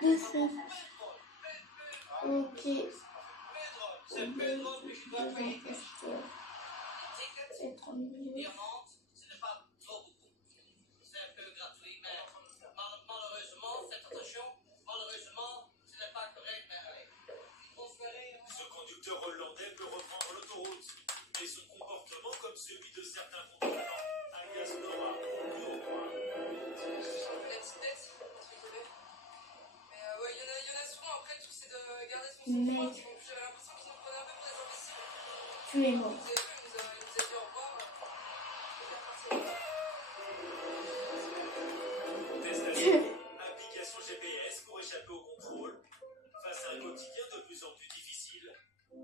Dessus. Ok. Être mieux. Ce conducteur hollandais peut reprendre l'autoroute, mais son comportement, comme celui de certains conducteurs, agace Laura. La petite bête, entre guillemets. Mais ouais, il y en a souvent après qui essaient de garder son sang-froid. J'avais l'impression qu'ils nous prenaient un peu pour des imbéciles. Tu es mort. Vous avez vu, il nous a dit au revoir. Application GPS pour échapper au contrôle. Face à un quotidien de plus en plus difficile,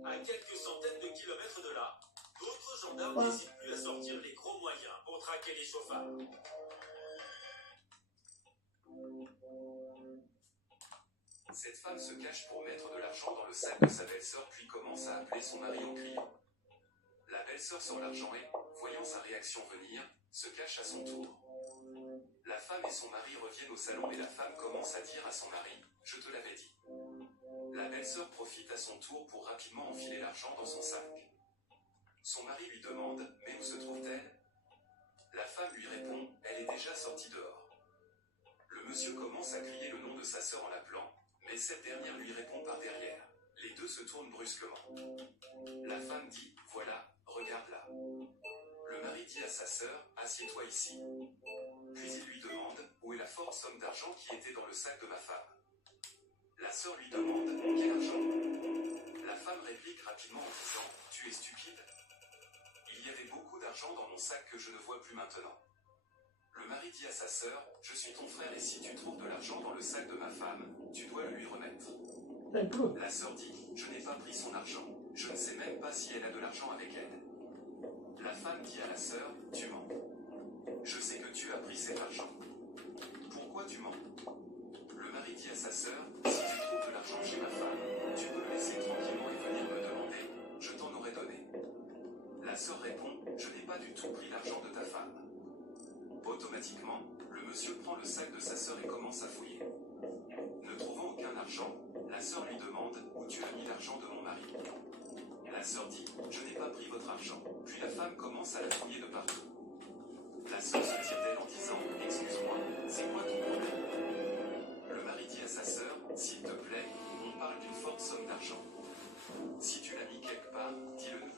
à quelques centaines de kilomètres de là, d'autres gendarmes n'hésitent plus à sortir les gros moyens pour traquer les chauffards. Cette femme se cache pour mettre de l'argent dans le sac de sa belle-sœur puis commence à appeler son mari en criant. La belle-sœur sort l'argent et, voyant sa réaction venir, se cache à son tour. La femme et son mari reviennent au salon et la femme commence à dire à son mari « Je te l'avais dit ». La belle-sœur profite à son tour pour rapidement enfiler l'argent dans son sac. Son mari lui demande « Mais où se trouve-t-elle » La femme lui répond « Elle est déjà sortie dehors ». Le monsieur commence à crier le nom de sa sœur en l'appelant, mais cette dernière lui répond par derrière. Les deux se tournent brusquement. La femme dit « Voilà, regarde là ». Le mari dit à sa sœur « Assieds-toi ici ». Puis il lui demande « Où est la forte somme d'argent qui était dans le sac de ma femme ?» La sœur lui demande « Quel argent ?» La femme réplique rapidement en disant « Tu es stupide ? Il y avait beaucoup d'argent dans mon sac que je ne vois plus maintenant. » Le mari dit à sa sœur « Je suis ton frère et si tu trouves de l'argent dans le sac de ma femme, tu dois le lui remettre. » La sœur dit « Je n'ai pas pris son argent. Je ne sais même pas si elle a de l'argent avec elle. » La femme dit à la sœur « Tu mens. Je sais que tu as pris cet argent. Pourquoi tu mens ?» Le mari dit à sa sœur « Si tu trouves de l'argent chez ma femme, tu peux le laisser tranquillement et venir me demander. Je t'en aurais donné. » La sœur répond « Je n'ai pas du tout pris l'argent de ta femme. » Automatiquement, le monsieur prend le sac de sa sœur et commence à fouiller. Ne trouvant aucun argent, la sœur lui demande « Où tu as mis l'argent de mon mari ?» La sœur dit « Je n'ai pas pris votre argent. » Puis la femme commence à la fouiller de partout. La sœur se tire d'elle en disant « Excuse-moi, c'est quoi ton problème ?» Le mari dit à sa sœur « S'il te plaît, on parle d'une forte somme d'argent. Si tu l'as mis quelque part, dis-le-nous. »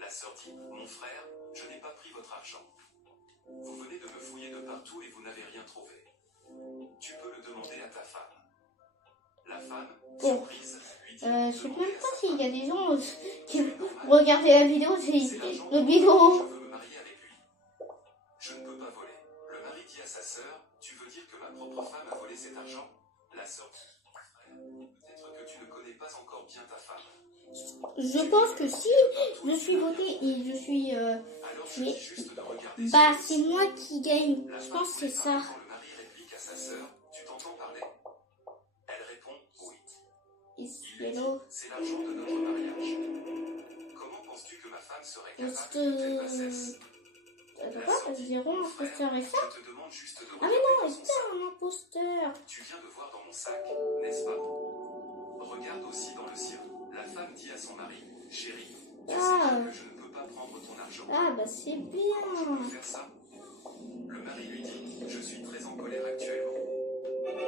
La sœur dit « Mon frère, je n'ai pas pris votre argent. Vous venez de me fouiller de partout et vous n'avez rien trouvé. Tu peux le demander à ta femme. » La femme, surprise, lui dit je sais même pas s'il y a des gens qui regardent la vidéo, c'est notre vidéo. Je veux me marier avec lui. Je ne peux pas voler. Le mari dit à sa sœur, tu veux dire que ma propre femme a volé cet argent? La sœur, peut-être que tu ne connais pas encore bien ta femme. Je pense que si je suis votée et je suis tuée, bah c'est moi qui gagne. Je pense que c'est ça. Quand le mari réplique à sa sœur, tu t'entends parler? Elle répond oui. Il lui dit, c'est l'argent de notre mariage. Comment penses-tu que ma femme serait capable de telle bassesse? Pourquoi zéro imposteur et ça? Je te demande juste de Ah mais non, c'est un imposteur. Tu viens de voir dans mon sac, n'est-ce pas? Regarde aussi dans le sien. La femme dit à son mari, chérie, tu sais que je ne peux pas prendre ton argent. Ah bah c'est bien. Comment je peux faire ça? Le mari lui dit, je suis très en colère actuellement.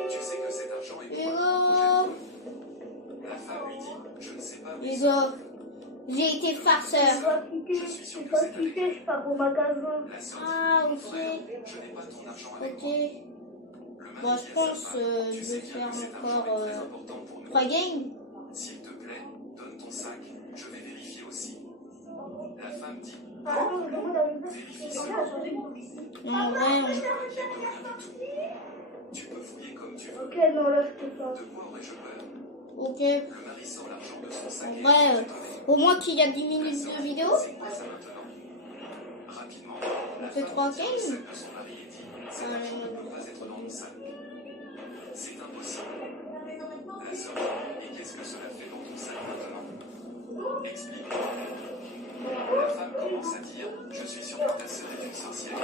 Tu sais que cet argent est pour un projet de vol. La femme lui dit, je ne sais pas. Hugo, j'ai été farceur. Je suis sûr que c'est avec elle. Je pars au magasin. La sœur Ah dit, ok. frère, je n'ai pas ton argent avec Ok. moi. Le mari Bon, dit je à pense sa femme, tu je sais vais bien faire que cet argent encore est très important pour nous. 3 games. S'il te plaît, donne ton sac, je vais vérifier aussi. La femme dit, Ah non, je demande à mon père. vérifie Il seulement. a changé de policier. Non, ouais, Je ne m'inquiète de rien du tout. Tu peux fouiller comme tu veux. Ok, non, là, je peux pas. De quoi aurais-je peur? ok. Le mari sort l'argent de son sac En et vrai, est étonné. au moins qu'il y a 10 minutes La sœur de dit, vidéo. c'est quoi ça maintenant? Rapidement, la fait femme 3 tire le games. sac de son mari et dit, cet argent ne peut pas être dans mon sac. C'est impossible. La sœur dit, et qu'est-ce que cela fait dans ton sac maintenant? Explique-moi. La femme commence à dire, je suis sûre que ta sœur est une sorcière.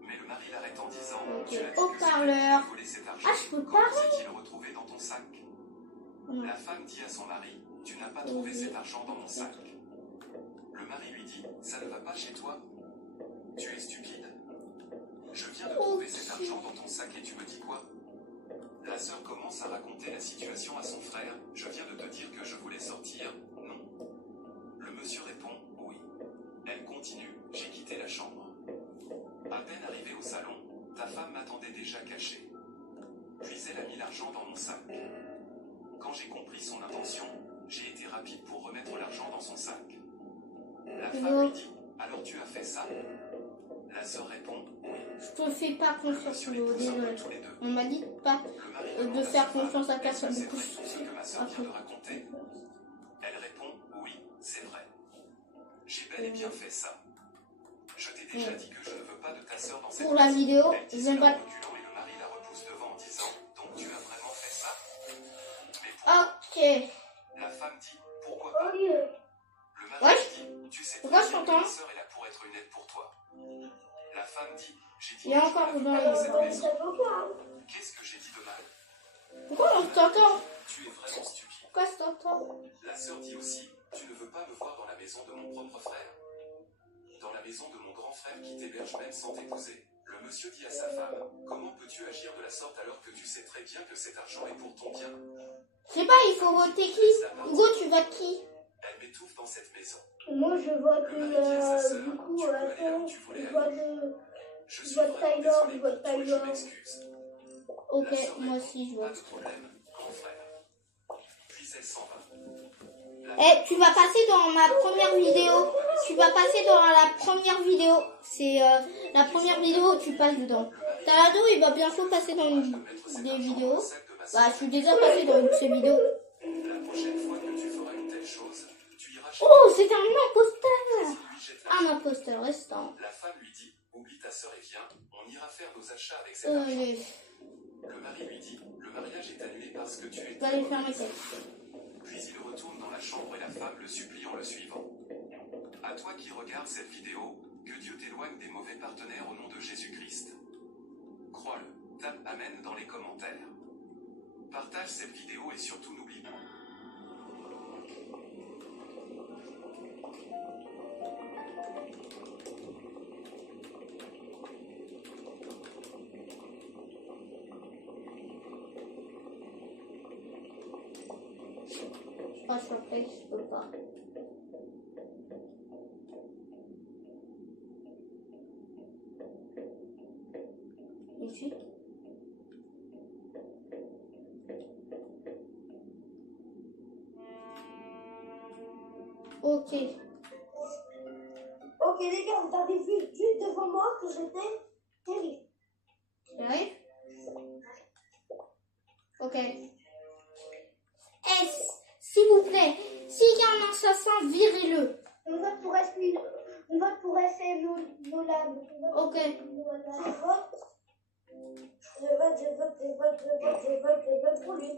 Mais le mari l'arrête en disant Ok, tu as dit que haut-parleur. c'était volé cet argent. Ah, je peux Comment parler. s'est-il retrouvé dans ton sac? Non. La femme dit à son mari tu n'as pas trouvé cet argent dans mon sac. Le mari lui dit ça ne va pas chez toi. Tu es stupide. Je viens de trouver cet argent dans ton sac et tu me dis quoi? La sœur commence à raconter la situation à son frère. Je viens de te dire que je voulais sortir. Non. Le monsieur répond oui. Elle continue. J'ai quitté la chambre. À peine arrivée au salon, ta femme m'attendait déjà cachée. Puis elle a mis l'argent dans mon sac. Quand j'ai compris son intention, j'ai été rapide pour remettre l'argent dans son sac. La femme lui dit alors tu as fait ça? La sœur répond oui. Je te fais pas Le confiance, monsieur les pousse un peu désolé. tous les deux. On m'a dit pas Le mari de demande faire sa femme, confiance à est-ce personne. que Du c'est coup, vrai ce que ma sœur vient de raconter? Elle répond oui, c'est vrai. J'ai bel et bien fait ça. Je t'ai déjà dit que je ne veux pas de ta sœur dans cette pour la maison. vidéo, Elle dit j'aime cela en pas. reculant et le mari la repousse devant en disant donc tu as vraiment fait ça? Mais Ok. la femme dit pourquoi pas? Oui. Le mari Ouais. dit tu sais Pourquoi très je bien que t'entends? ta sœur est là pour être une aide pour toi. La femme dit j'ai dit Il y a que encore je ne dans veux les- pas dans cette maison. Ça vaut pas. Qu'est-ce que j'ai dit de mal? Pourquoi on t'entend? Tu es vraiment stupide. Pourquoi je t'entends? La sœur dit aussi, tu ne veux pas me voir dans la maison de mon propre frère. Dans la maison de mon grand frère qui t'héberge même sans t'épouser. Le monsieur dit à sa femme, comment peux-tu agir de la sorte alors que tu sais très bien que cet argent est pour ton bien? Je sais pas, il faut voter qui? Hugo, tu votes qui? Elle m'étouffe dans cette maison. Moi, je vote, Le mari dit à sa sœur, du coup, tu peux aller là attends, où tu voulais je aller. vote, Je suis vote vraiment Tyler, désolé je pour vote toi et je Tyler. m'excuse. Ok, La sœur moi répond, aussi je pas vote. de problème, grand frère. Puis elle s'en va. Eh, tu vas passer dans ma première vidéo. Tu vas passer dans la première vidéo. C'est la première vidéo où tu passes dedans. Talado, il va bientôt passer dans des vidéos. Bah, je suis déjà passé dans une de ces vidéos. La prochaine fois que tu feras une telle chose, tu iras chez Oh, c'est un imposteur. lui, lui jette Un l'argent. imposteur restant. La femme lui dit, oublie ta sœur et viens, on ira faire nos achats avec cet argent. Allez, Le mari lui dit, le mariage est annulé parce que tu es je vais aller faire ma tête. Puis il retourne dans la chambre et la femme le supplie en le suivant. À toi qui regardes cette vidéo, que Dieu t'éloigne des mauvais partenaires au nom de Jésus-Christ. Crois-le, tape Amen dans les commentaires. Partage cette vidéo et surtout n'oublie pas. Je passe sur Play, je peux pas. Ici. Ok. Ok, les gars, vous avez vu juste devant moi que j'étais terrible. J'arrive. Ok. S'il vous plaît, s'il y a un assassin, virez-le. On vote pour SP, on vote pour SM Nolan. Ok. Je vote pour lui.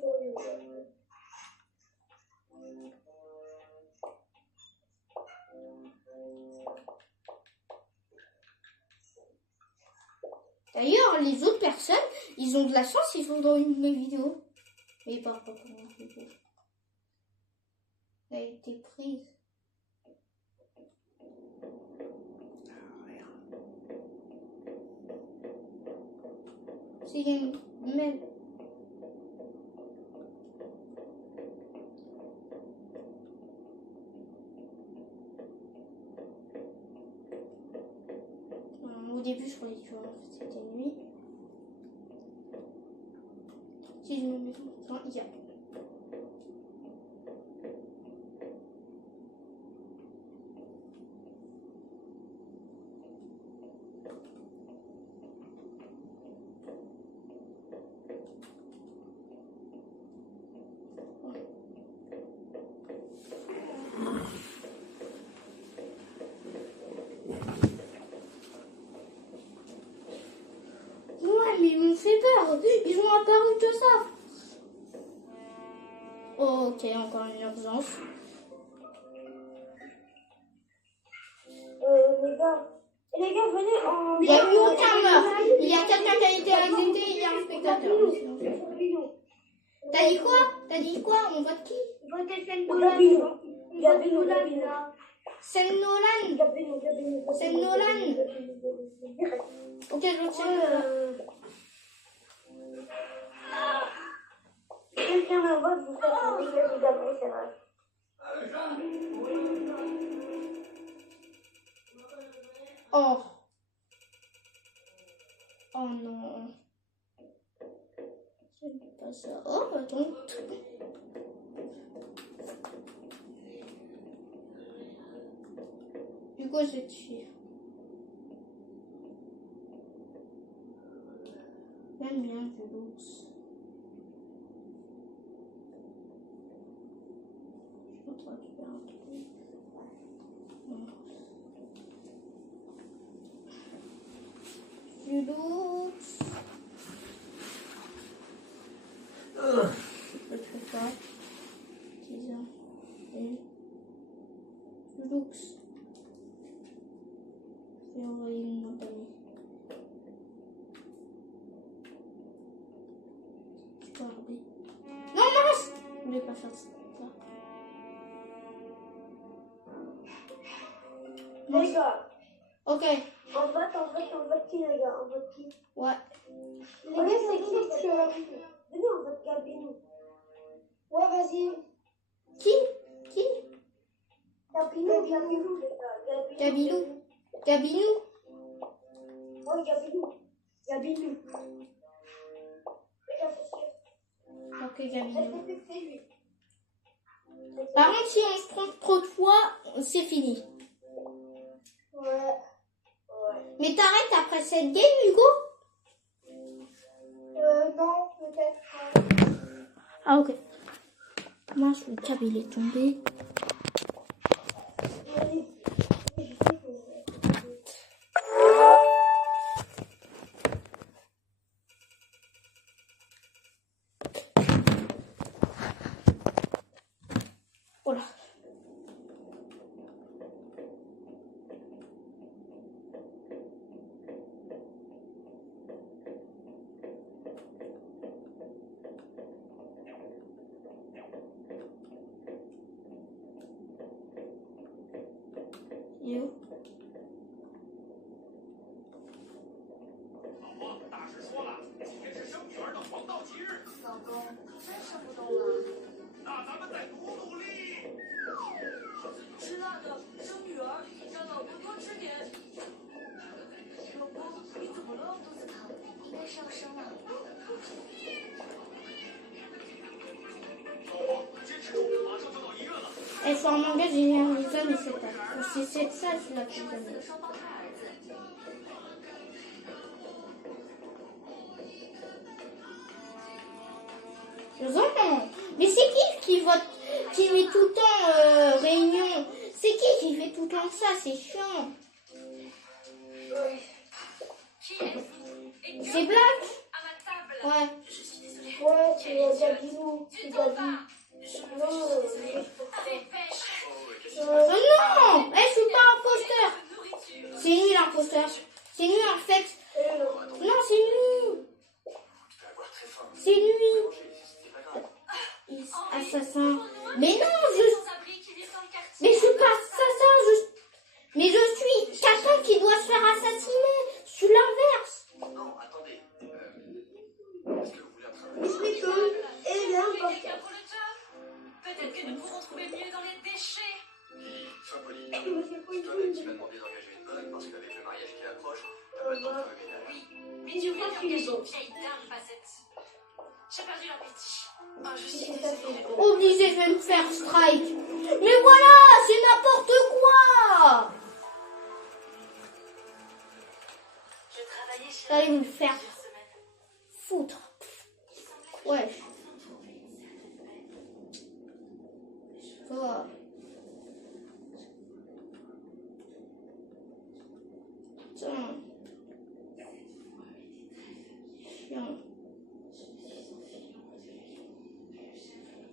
D'ailleurs, les autres personnes, ils ont de la chance, ils sont dans une de mes vidéos. Mais par contre, comment je fais? Elle a été prise. C'est une même. Au début, je croyais que c'était nuit. Si je me mets dans il y a. Ouais, mais ils m'ont fait peur. Ils ont apparu que ça. Ok, encore une urgence. Les gars, Les gars, venez en... Il n'y a eu aucun meurtre. Il y a quelqu'un qui a été exécuté, il y a un spectateur. T'as dit quoi? T'as dit quoi? On vote qui? Votez Sennolan. Sennolan. Sennolan. Ok, je tiens. Quelqu'un un vote, vous faites un dégât d'abri, c'est vrai. Oh. Oh non. C'est pas ça. Oh, attends. Hugo, je vais te tuer. J'aime bien Hugo. Je suis en train de faire un truc. Hugo. Je fais pas. 10 ans. Lux. Je vais envoyer une note à lui. Je peux regarder. Non, mince! Je voulais pas faire ça. Les gars, Ok. on vote qui, les gars? On vote qui? Ouais. Les gars, c'est qui? Venez, on vote Gabinou. Ouais, vas-y. Qui? Gabinou, les gars. Gabilou. Gabinou. Ouais, Gabinou. Les gars, c'est sûr. Ok, Gabilou. C'est lui. Par contre, si on se trompe trop de fois, c'est fini. Ouais. Mais t'arrêtes après cette game, Hugo? Non, peut-être. Ah, ok. Mince, le câble, il est tombé. Voilà. Il est où? 大师说了，今天是生女儿的黄道吉日。老公，真生不动了。那咱们再努力。吃辣的，生女儿，让老公多吃点。老公，你怎么了？肚子疼，应该是要生了。老婆，坚持住，马上就到医院了。Elle faut un manga génial, les hommes, c'est ça, c'est la plus belle. 双胞胎儿子。Mais c'est qui vote, qui met tout le temps réunion? C'est qui fait tout le temps ça? C'est chiant. C'est Black? Ouais. Ouais, c'est Gabinou. C'est Gabinou. Non! Je suis pas imposteur. C'est nul l'imposteur. C'est nul en fait. Non, c'est nul. C'est nul. Assassin. Mais non, mais je suis pas assassin. Mais je suis quelqu'un qui doit se faire assassiner. Je suis l'inverse. Non, attendez. Est-ce que vous voulez un travail? Explique que elle est imposteur. Peut-être que nous pourrons trouver mieux dans les déchets. Lily, sois poli. C'est toi-même qui m'as demandé d'engager une bonne parce qu'avec le mariage qui approche, t'as pas le temps de faire le ménage. Oui, mais tu viens d'engager une vieille dame, Facette. J'ai perdu l'appétit. Oh, je suis désolée. Obligé de me faire strike. Mais voilà, c'est n'importe quoi. Je travaillais chez Allez vous le faire plusieurs semaines. foutre. Ouais. Oh. Putain. Chiant.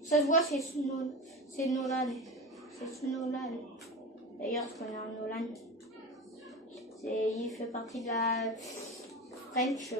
Ça se voit, c'est Nolan. C'est Nolan. D'ailleurs, je connais un Nolan. Il fait partie de la French